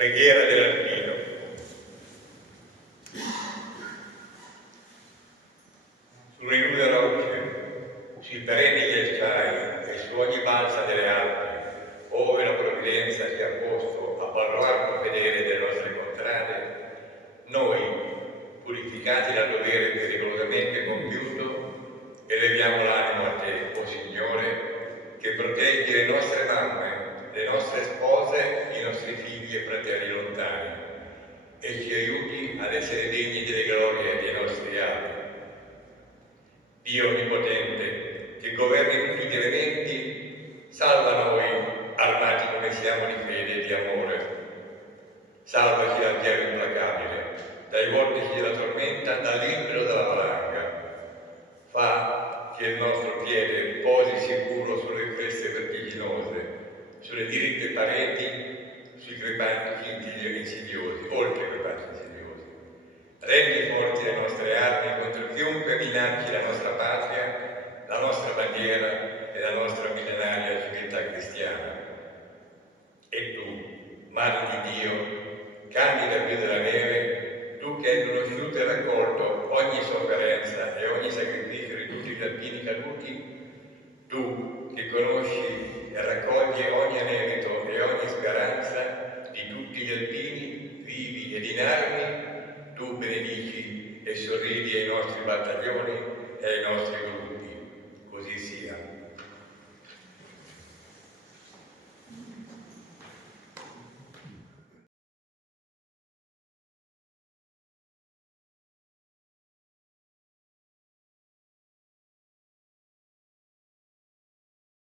Preghiera dell'Alpino. Sulle nude rocce, sui perenni ghiacciai e su ogni balsa delle Alpi, ove la provvidenza si è posto a baluardo fedele delle nostre contrade, noi, purificati dal dovere pericolosamente compiuto, eleviamo l'animo a te, o Signore, che proteggi le nostre mamme, le nostre spose, i nostri figli e fratelli lontani, e ci aiuti ad essere degni delle glorie dei nostri avi. Dio Onnipotente, che governi tutti gli elementi, salva noi, armati come siamo di fede e di amore. Salvaci dal diavolo implacabile, dai vortici della tormenta, dall'impeto della valanga. Fa che il nostro piede posi sicuro sulle creste vertiginose, sulle diritte pareti, sui crepanti scintili insidiosi, oltre i crepanti insidiosi. Rendi forti le nostre armi contro chiunque minacci la nostra patria, la nostra bandiera e la nostra millenaria civiltà cristiana. E tu, Madre di Dio, candida più della neve, tu che hai conosciuto e raccolto ogni sofferenza e ogni sacrificio di tutti gli alpini caduti, tu che conosci e raccogli ogni anelito e ogni speranza di tutti gli alpini, vivi ed inermi, tu benedici e sorridi ai nostri battaglioni e ai nostri